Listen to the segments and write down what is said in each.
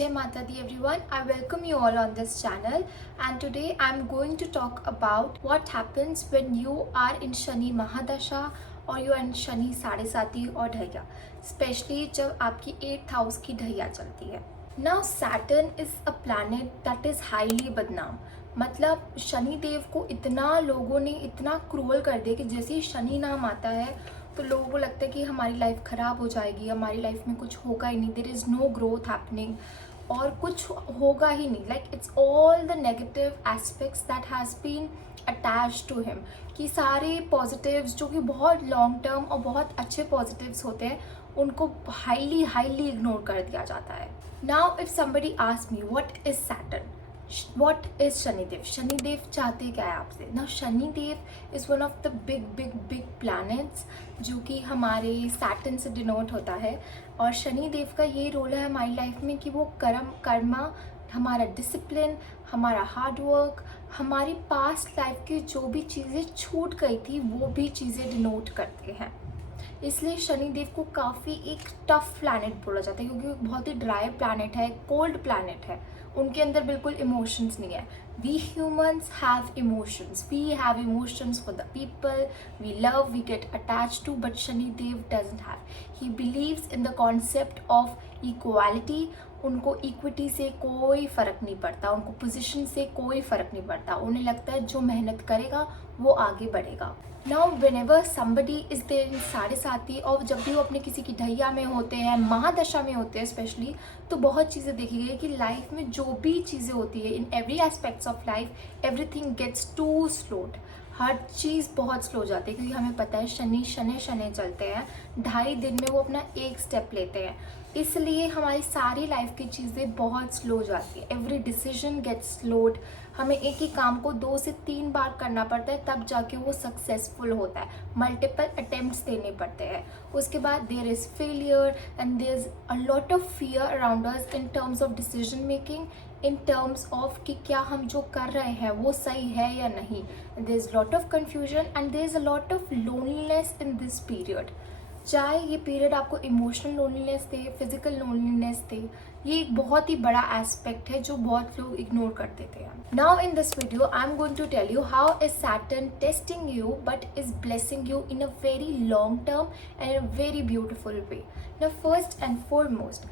Jai Mata Di everyone. I welcome you all on this channel, and today I'm going to talk about what happens when you are in Shani Mahadasha or you are in Shani Sadesati or Dhaiya, especially जब आपकी 8th house की ढैया चलती है. Now Saturn is a planet that is highly बदनाम. मतलब शनि देव को इतना लोगों ने इतना क्रूअल कर दिया कि जैसे ही शनि नाम आता है तो लोगों को लगता है कि हमारी लाइफ ख़राब हो जाएगी, हमारी लाइफ में कुछ होगा ही नहीं, there is no growth happening और कुछ होगा ही नहीं. Like it's all the negative aspects that has been attach to him, कि सारे पॉजिटिव्स जो कि बहुत लॉन्ग टर्म और बहुत अच्छे पॉजिटिव्स होते हैं उनको हाईली हाईली इग्नोर कर दिया जाता है. Now if somebody ask me what is Saturn, what is Shanidev? Shanidev चाहते क्या है आपसे ना? Shanidev is one of the big big big planets जो कि हमारे सैटर्न से डिनोट होता है. और शनिदेव का ये रोल है हमारी लाइफ में कि वो कर्मा, हमारा डिसिप्लिन, हमारा हार्ड वर्क, हमारी पास्ट लाइफ की जो भी चीज़ें छूट गई थी वो भी चीज़ें डिनोट करते हैं. इसलिए शनिदेव को काफ़ी एक टफ प्लैनेट बोला जाता है क्योंकि वो बहुत ही ड्राई प्लैनेट है, कोल्ड प्लैनेट है. उनके अंदर बिल्कुल इमोशंस नहीं है. We humans have emotions, we have emotions for the people we love, we get attach to, but Shanidev doesn't have. He believes in the concept of equality. उनको equity से कोई फ़र्क नहीं पड़ता, उनको पोजीशन से कोई फ़र्क नहीं पड़ता. उन्हें लगता है जो मेहनत करेगा वो आगे बढ़ेगा. Now whenever somebody is there in साढ़े और जब भी वो अपने किसी की ढैया में होते हैं, महादशा में होते हैं स्पेशली, तो बहुत चीज़ें देखी गई कि लाइफ में जो भी चीज़ें होती है in every aspects of life everything gets to slowed. हर चीज़ बहुत स्लो जाती है क्योंकि हमें पता है शनि शनि चलते हैं, 2.5 दिन में वो अपना एक स्टेप लेते हैं. इसलिए हमारी सारी लाइफ की चीज़ें बहुत स्लो जाती है. Every decision gets slowed. हमें एक ही काम को 2 से 3 बार करना पड़ता है तब जाके वो सक्सेसफुल होता है. मल्टीपल अटेम्प्ट्स देने पड़ते हैं. उसके बाद there is failure and there is a lot of fear around us in terms of decision making, in terms of कि क्या हम जो कर रहे हैं वो सही है या नहीं. There is lot of confusion and there is a lot of loneliness in this period. चाहे ये पीरियड आपको इमोशनल लोनलीनेस दे, फिजिकल लोनलीनेस दे, ये एक बहुत ही बड़ा एस्पेक्ट है जो बहुत लोग इग्नोर कर देते हैं. Now in this video I am going to tell you how is Saturn testing you but is blessing you in a very long term and in a very beautiful way. Now first and foremost,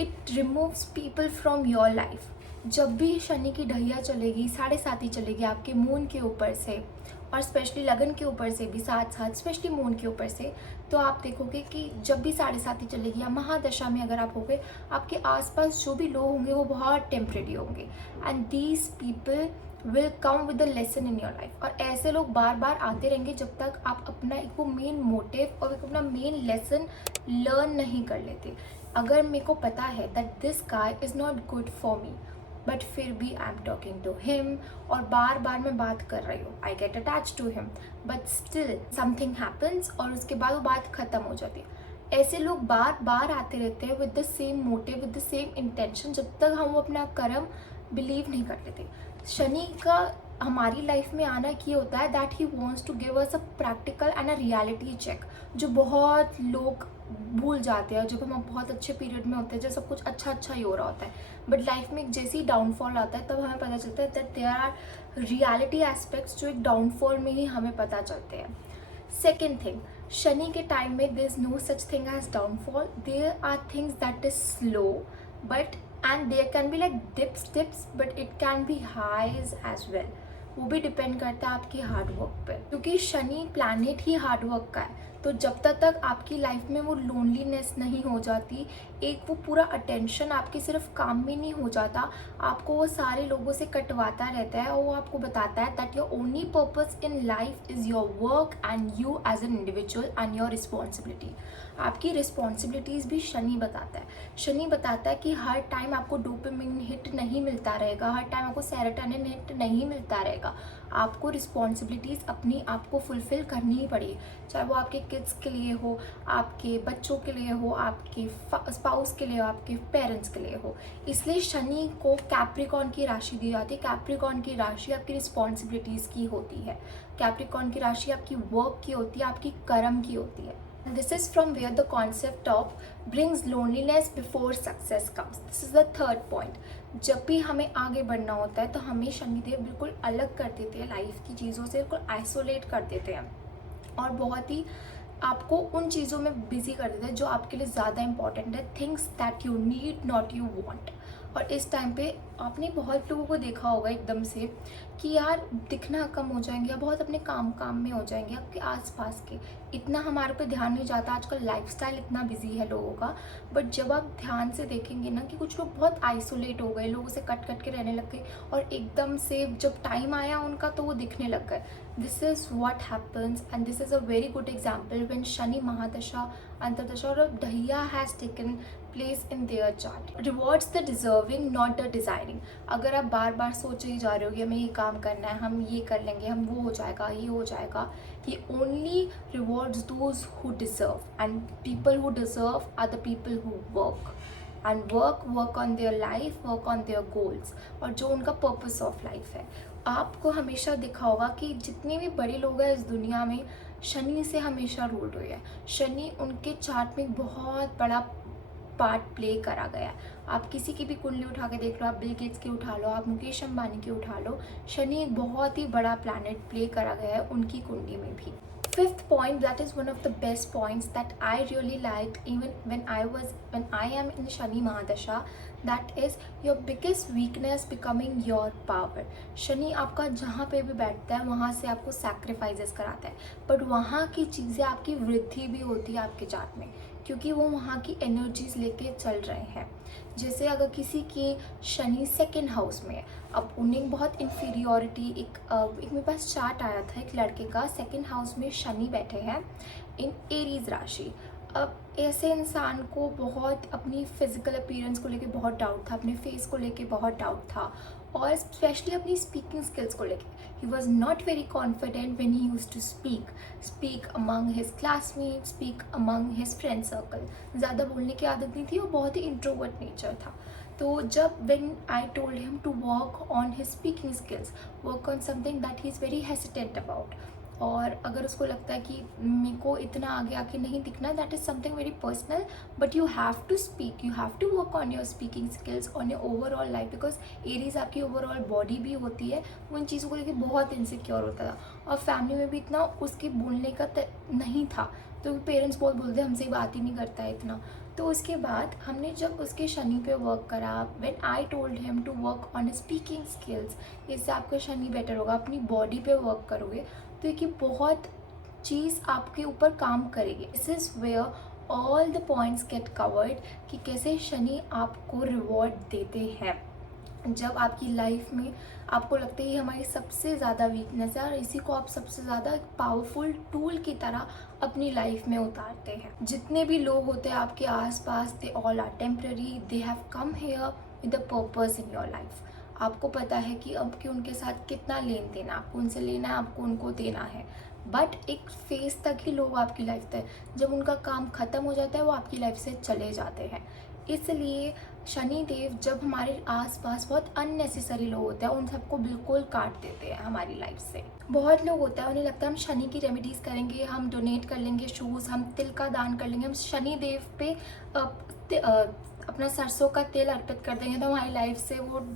it removes people from your life. जब भी शनि की ढैया चलेगी, 7.5 चलेगी आपके moon के ऊपर से और स्पेशली लगन के ऊपर से भी साथ साथ, स्पेशली मून के ऊपर से, तो आप देखोगे कि जब भी 7.5 चलेगी या महादशा में अगर आप होगे, आपके आसपास जो भी लोग होंगे वो बहुत टेम्परेरी होंगे and these people will come with the lesson in your life. और ऐसे लोग बार बार आते रहेंगे जब तक आप अपना एक वो मेन मोटिव और एक अपना मेन लेसन लर्न नहीं कर लेते. अगर मेरे को पता है that this guy is not good for me but फिर भी I am talking to him और बार बार मैं बात कर रही हूँ, I get attach to him, but still something happens और उसके बाद वो बात ख़त्म हो जाती है. ऐसे लोग बार बार आते रहते हैं with the same motive, with the same intention, जब तक हम अपना कर्म बिलीव नहीं कर लेते. शनि का हमारी लाइफ में आना ये होता है that he wants to give us a practical and a reality check, जो बहुत लोग भूल जाते हैं जब हम बहुत अच्छे पीरियड में होते हैं, जब सब कुछ अच्छा ही हो रहा होता है. बट लाइफ में जैसे ही डाउनफॉल आता है तब हमें पता चलता है that there are reality aspects जो एक डाउनफॉल में ही हमें पता चलते हैं. सेकेंड थिंग, शनि के टाइम में there is no such thing as downfall. There are things that is slow but and there can be like dips but it can be highs as well. वो भी depend करता है आपकी hard work पे, क्योंकि Shani planet ही hard work का है. तो जब तक आपकी लाइफ में वो लोनलीनेस नहीं हो जाती, एक वो पूरा अटेंशन आपके सिर्फ काम में नहीं हो जाता, आपको वो सारे लोगों से कटवाता रहता है और वो आपको बताता है that your only purpose in life is your work and you as an individual and your responsibility. आपकी रिस्पॉन्सिबिलिटीज़ भी शनि बताता है. शनि बताता है कि हर टाइम आपको डोपामिन हिट नहीं मिलता रहेगा, हर टाइम आपको सेरोटोनिन हिट नहीं मिलता रहेगा. आपको रिस्पॉन्सिबिलिटीज़ अपनी आपको फुलफ़िल करनी ही पड़ेगी, चाहे वो आपके किड्स के लिए हो, आपके बच्चों के लिए हो, आपके स्पाउस के लिए हो, आपके पेरेंट्स के लिए हो. इसलिए शनि को कैप्रिकॉर्न की राशि दी जाती है. कैप्रिकॉर्न की राशि आपकी रिस्पॉन्सिबिलिटीज़ की होती है. कैप्रिकॉर्न की राशि आपकी वर्क की होती है, आपकी कर्म की होती है. This is from where the concept of brings loneliness before success comes. This is the third point. जब भी हमें आगे बढ़ना होता है तो हमें शनिदेव बिल्कुल अलग कर देते हैं लाइफ की चीज़ों से, बिल्कुल आइसोलेट कर देते हैं और बहुत ही आपको उन चीज़ों में बिजी कर देते हैं जो आपके लिए ज़्यादा इंपॉर्टेंट है, things that you need not you want. और इस टाइम पे आपने बहुत लोगों को देखा होगा एकदम से कि यार दिखना कम हो जाएंगे या बहुत अपने काम में हो जाएंगे आपके आसपास के, इतना हमारे पे ध्यान नहीं जाता। आजकल लाइफस्टाइल इतना बिजी है लोगों का, बट जब आप ध्यान से देखेंगे ना कि कुछ लोग बहुत आइसोलेट हो गए, लोगों से कट के रहने लग गए और एकदम से जब टाइम आया उनका तो वो दिखने लग गए। This is what happens and this is a very good example when Shani महादशा, अंतर्दशा और ढैया has taken place in their chart. Rewards the deserving not the desiring. अगर आप बार बार सोचे ही जा रहे हो कि हमें ये काम करना है, हम ये कर लेंगे, हम वो हो जाएगा, ये हो जाएगा, he only rewards those who deserve, and people who deserve are the people who work on their life, work on their goals, और जो उनका पर्पस ऑफ लाइफ है। आपको हमेशा दिखा होगा कि जितने भी बड़े लोग हैं इस दुनिया में शनि से हमेशा रूल्ड हुए हैं। शनि उनके चार्ट में बहुत बड़ा पार्ट प्ले करा गया। आप किसी की भी कुंडली उठा के देख लो, आप बिल गेट्स की उठा लो, आप मुकेश अंबानी की उठा लो, शनि एक बहुत ही बड़ा प्लैनेट प्ले करा गया है उनकी कुंडली में भी। Fifth point, that is one of the best points that I really liked even when I am in Shani Mahadasha, that is your biggest weakness becoming your power. Shani आपका जहाँ पे भी बैठता है वहाँ से आपको सैक्रिफाइसेस कराता है, बट वहाँ की चीज़ें आपकी वृद्धि भी होती है आपके चार्ट में, क्योंकि वो वहाँ की एनर्जीज लेके चल रहे हैं। जैसे अगर किसी की शनि सेकंड हाउस में है, अब उन्हें बहुत इन्फीरियोरिटी, एक मेरे पास चार्ट आया था एक लड़के का, सेकंड हाउस में शनि बैठे हैं इन एरीज राशि। अब ऐसे इंसान को बहुत अपनी फिजिकल अपीयरेंस को लेके बहुत डाउट था, अपने फेस को लेके बहुत डाउट था, और स्पेशली अपनी स्पीकिंग स्किल्स को लेके he was not very confident when he used to speak among his classmate, speak among his friend circle. ज़्यादा बोलने की आदत नहीं थी और बहुत ही इंट्रोवर्ट नेचर था। तो जब when I told him to work on his speaking skills, work on something that he is very hesitant about, और अगर उसको लगता है कि मेरे को इतना आगे आके नहीं दिखना, that is something very personal, but you have to speak, you have to work on your speaking skills, on your overall life, because Aries आपकी ओवरऑल बॉडी भी होती है। वो इन चीज़ों को लेकर बहुत इनसिक्योर होता था और फैमिली में भी इतना उसके बोलने का नहीं था, तो पेरेंट्स बहुत बोलते हमसे बात ही नहीं करता है इतना। तो उसके बाद हमने जब उसके शनि पे वर्क करा, when I told him to work on speaking skills, इससे आपका शनि बेटर होगा, अपनी बॉडी पे वर्क करोगे तो ये बहुत चीज़ आपके ऊपर काम करेगी। This is where all the points get covered कि कैसे शनि आपको रिवॉर्ड देते हैं जब आपकी लाइफ में आपको लगता है ये हमारी सबसे ज़्यादा वीकनेस है और इसी को आप सबसे ज़्यादा एक पावरफुल टूल की तरह अपनी लाइफ में उतारते हैं। जितने भी लोग होते हैं आपके आसपास, they all are temporary, they have come here with a purpose in your life. आपको पता है कि अब कि उनके साथ कितना लेन देना, आपको उनसे लेना है, आपको उनको देना है, बट एक फेज तक ही लोग आपकी लाइफ तक, जब उनका काम ख़त्म हो जाता है वो आपकी लाइफ से चले जाते हैं। इसलिए शनि देव जब हमारे आसपास बहुत अननेसेसरी लोग होते हैं उन सबको बिल्कुल काट देते हैं हमारी लाइफ से। बहुत लोग होता है उन्हें लगता है हम शनि की रेमेडीज़ करेंगे, हम डोनेट कर लेंगे शूज़, हम तिल का दान कर लेंगे, हम शनि देव पे अपना सरसों का तेल अर्पित कर देंगे तो हमारी लाइफ से वो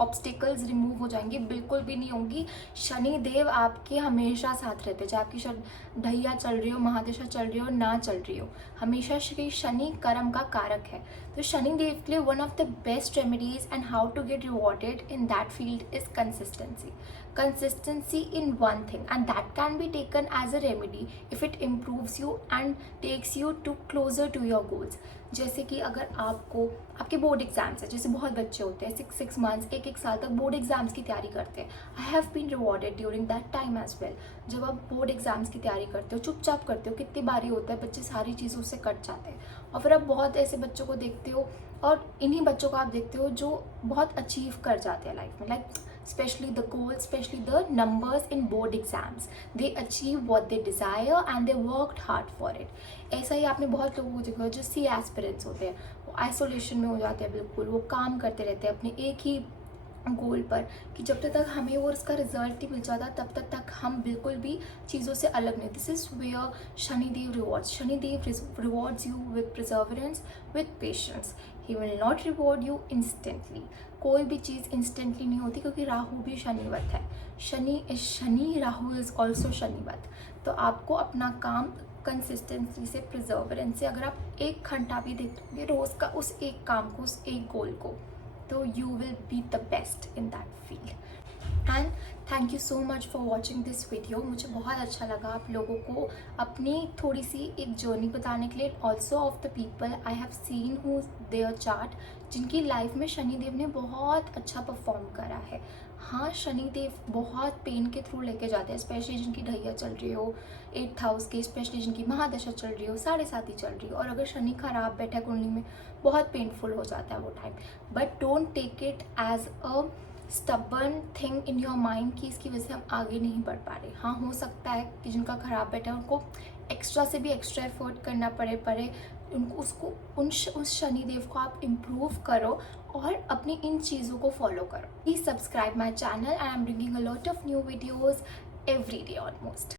ऑब्स्टिकल्स रिमूव हो जाएंगे। बिल्कुल भी नहीं होंगी। शनि देव आपके हमेशा साथ रहते हैं, चाहे आपकी ढैया चल रही हो, महादशा चल रही हो, ना चल रही हो, हमेशा श्री शनि कर्म का कारक है। तो शनि देव के लिए one of the best remedies and how to get rewarded in that field is consistency in one thing, and that can be taken as a remedy if it improves you and takes you to closer to your goals। जैसे कि अगर आपको आपके board exams है, जैसे बहुत बच्चे होते हैं 6 months 1 साल तक बोर्ड एग्जाम्स की तैयारी करते हैं, I have been rewarded during that time as well. जब आप बोर्ड एग्जाम्स की तैयारी करते हो, चुपचाप करते हो, कितनी बारी होता है बच्चे सारी चीज़ों से कट जाते हैं, और फिर आप बहुत ऐसे बच्चों को देखते हो और इन्हीं बच्चों को आप देखते हो जो बहुत अचीव कर जाते हैं लाइफ में, like especially the goals, especially the numbers in board exams, they achieve what they desire and they worked hard for it। ऐसा ही आपने बहुत लोगों को देखा जो सी एस्पिरेंट्स होते हैं, वो आइसोलेशन में हो जाते हैं, बिल्कुल वो काम करते रहते हैं अपने एक ही गोल पर, कि जब तक हमें वो उसका रिजल्ट नहीं मिल जाता तब तक हम बिल्कुल भी चीज़ों से अलग नहीं। This is where Shanidev rewards, Shanidev rewards you with perseverance, with patience. He will not reward you instantly. कोई भी चीज़ इंस्टेंटली नहीं होती, क्योंकि राहु भी शनिवत है। शनि राहु इज़ ऑल्सो शनिवत। तो आपको अपना काम कंसिस्टेंसी से, प्रिजर्वेंस से, अगर आप 1 घंटा भी देखोगे रोज़ का उस एक काम को, उस एक गोल को, तो you will be the best in that field. And thank you so much for watching this video. मुझे बहुत अच्छा लगा आप लोगों को अपनी थोड़ी सी एक जर्नी बताने के लिए। Also of the people I have seen who their chart, जिनकी लाइफ में शनिदेव ने बहुत अच्छा परफॉर्म करा है। हाँ, शनिदेव बहुत पेन के थ्रू लेके जाते हैं, स्पेशली जिनकी ढैया चल रही हो 8th हाउस की, स्पेशली जिनकी महादशा चल रही हो, 7.5 चल रही हो, और अगर शनि खराब बैठा है कुंडली में, बहुत पेनफुल हो जाता है वो time. But don't take it as a stubborn thing in your mind कि इसकी वजह से हम आगे नहीं बढ़ पा रहे। हाँ, हो सकता है कि जिनका खराब बैठा है उनको एक्स्ट्रा से भी एक्स्ट्रा एफर्ट करना पड़े उनको उस शनिदेव को आप इम्प्रूव करो और अपनी इन चीज़ों को फॉलो करो। Please subscribe my channel, and I am bringing a lot of new videos every day almost.